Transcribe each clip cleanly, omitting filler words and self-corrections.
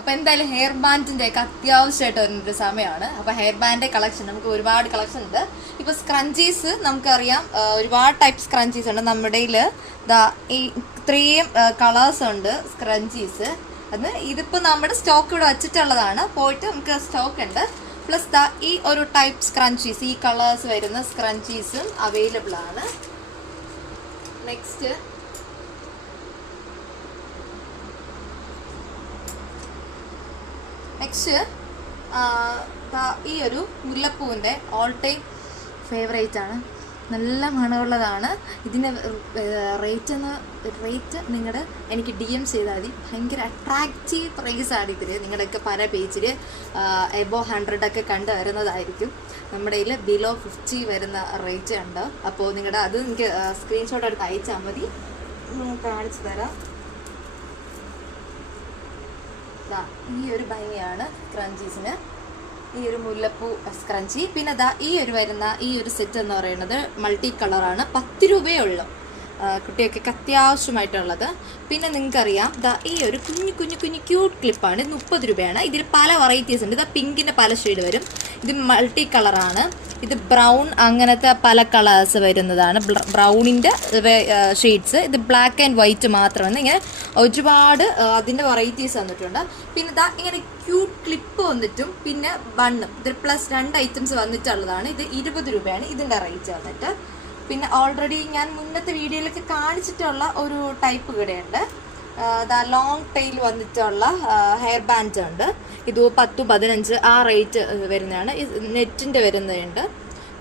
അപ്പോൾ എന്തായാലും ഹെയർ ബാൻഡിൻ്റെ ഒക്കെ അത്യാവശ്യമായിട്ട് വരുന്നൊരു സമയമാണ്. അപ്പോൾ ഹെയർ ബാൻഡ് കളക്ഷൻ നമുക്ക് ഒരുപാട് കളക്ഷൻ ഉണ്ട്. ഇപ്പോൾ സ്ക്രഞ്ചീസ് നമുക്കറിയാം, ഒരുപാട് ടൈപ്പ് സ്ക്രഞ്ചീസ് ഉണ്ട് നമ്മുടെ കയ്യിൽ. ഈ ഇത്രയും കളേഴ്സ് ഉണ്ട് സ്ക്രഞ്ചീസ്. ഇതിപ്പോൾ നമ്മുടെ സ്റ്റോക്ക് ഇവിടെ വച്ചിട്ടുള്ളതാണ്, പോയിട്ട് നമുക്ക് സ്റ്റോക്ക് ഉണ്ട്. പ്ലസ് ഈ ഒരു ടൈപ്പ് സ്ക്രഞ്ചീസ്, ഈ കളേഴ്സ് വരുന്ന സ്ക്രഞ്ചീസും അവൈലബിൾ ആണ്. നെക്സ്റ്റ് ഈ ഒരു മുല്ലപ്പൂവിൻ്റെ ഓൾ ടൈം ഫേവറേറ്റ് ആണ്. നല്ല മണമുള്ളതാണ്. ഇതിൻ്റെ റേറ്റ് എനിക്ക് DM ചെയ്താൽ മതി. ഭയങ്കര അട്രാക്റ്റീവ് പ്രൈസാണ് ഇതിൽ. നിങ്ങളുടെയൊക്കെ പല പേജിൽ എബോ 100 ഒക്കെ കണ്ടു വരുന്നതായിരിക്കും. നമ്മുടെ കയ്യിൽ ബിലോ 50 വരുന്ന റേറ്റ് ഉണ്ട്. അപ്പോൾ നിങ്ങളുടെ അത് എനിക്ക് സ്ക്രീൻഷോട്ട് എടുത്ത് അയച്ചാൽ മതി, കാണിച്ചു തരാം. ഈ ഒരു ഭംഗിയാണ് സ്ക്രഞ്ചീസിന്, ഈ ഒരു മുല്ലപ്പൂ സ്ക്രഞ്ചി. പിന്നെ ഈ ഒരു വരുന്ന ഈ ഒരു സെറ്റ് എന്ന് പറയുന്നത് മൾട്ടി കളറാണ്. 10 രൂപയേ ഉള്ളൂ കുട്ടികൾക്ക് അത്യാവശ്യമായിട്ടുള്ളത്. പിന്നെ നിങ്ങൾക്കറിയാം ഈ ഒരു കുഞ്ഞു ക്യൂട്ട് ക്ലിപ്പാണ്. 30 രൂപയാണ്. ഇതിൽ പല വെറൈറ്റീസ് ഉണ്ട്. പിങ്കിൻ്റെ പല ഷെയ്ഡ് വരും. ഇത് മൾട്ടി കളറാണ്. ഇത് ബ്രൗൺ, അങ്ങനത്തെ പല കളേഴ്സ് വരുന്നതാണ്. ബ്രൗണിൻ്റെ ഷെയ്ഡ്സ്. ഇത് ബ്ലാക്ക് ആൻഡ് വൈറ്റ് മാത്രമാണ്. ഇങ്ങനെ ഒരുപാട് അതിൻ്റെ വെറൈറ്റീസ് വന്നിട്ടുണ്ട്. പിന്നെ ഇങ്ങനെ ക്യൂട്ട് ക്ലിപ്പ് വന്നിട്ടും പിന്നെ ബണ്ണും. ഇത് പ്ലസ് 2 ഐറ്റംസ് വന്നിട്ടുള്ളതാണ്. ഇത് 20 രൂപയാണ് ഇതിൻ്റെ റേറ്റ് വന്നിട്ട്. പിന്നെ ഓൾറെഡി ഞാൻ മുന്നത്തെ വീഡിയോയിലൊക്കെ കാണിച്ചിട്ടുള്ള ഒരു ടൈപ്പ് കൂടെയുണ്ട്. ലോങ് ടൈൽ വന്നിട്ടുള്ള ഹെയർ ബാൻഡ് ഉണ്ട്. ഇത് 10, 15 ആ റേറ്റ് വരുന്നതാണ്. നെറ്റിൻ്റെ വരുന്നുണ്ട്.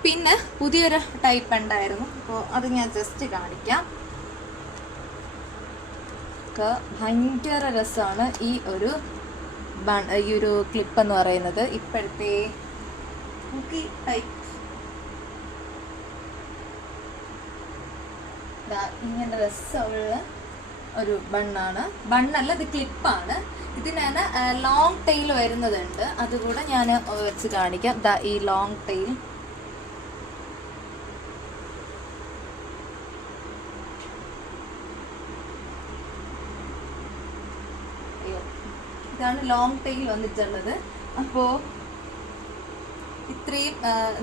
പിന്നെ പുതിയൊരു ടൈപ്പ് ഉണ്ടായിരുന്നു, അപ്പോൾ അത് ഞാൻ ജസ്റ്റ് കാണിക്കാം. ഭയങ്കര രസമാണ് ഈ ഒരു ക്ലിപ്പ് എന്ന് പറയുന്നത്. ഇപ്പോഴത്തെ ടൈപ്പ് ഇങ്ങനെ രസമുള്ള ഒരു ബണ്ണല്ല, ഇത് ക്ലിപ്പാണ്. ഇതിനാണ് ലോങ് ടെയിൽ വരുന്നതുണ്ട്. അതുകൂടെ ഞാൻ വെച്ച് കാണിക്കാം. ഈ ലോങ് ടെയിൽ ഇതാണ് ലോങ് ടെയിൽ വന്നിട്ടുള്ളത്. അപ്പോൾ ഇത്രയും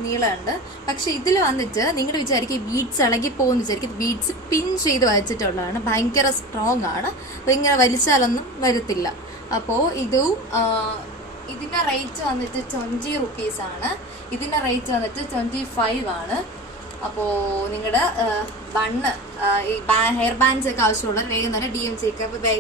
നീളമുണ്ട്. പക്ഷെ ഇതിൽ വന്നിട്ട് നിങ്ങൾ വിചാരിക്കും ബീഡ്സ് ഇളകി പോകുമെന്ന് വിചാരിക്കും. ബീഡ്സ് പിൻ ചെയ്ത് വച്ചിട്ടുള്ളതാണ്. ഭയങ്കര സ്ട്രോങ് ആണ്. അപ്പോൾ ഇങ്ങനെ വലിച്ചാലൊന്നും വരത്തില്ല. അപ്പോൾ ഇതിൻ്റെ റേറ്റ് വന്നിട്ട് 20 റുപ്പീസാണ്. ഇതിൻ്റെ റേറ്റ് വന്നിട്ട് 25 ആണ്. അപ്പോൾ നിങ്ങളുടെ ബണ്ണ് ഈ ഹെയർ ബാൻഡ്സ് ഒക്കെ ആവശ്യമുള്ള വേഗം തന്നെ DM ചെയ്യുക. ബൈ.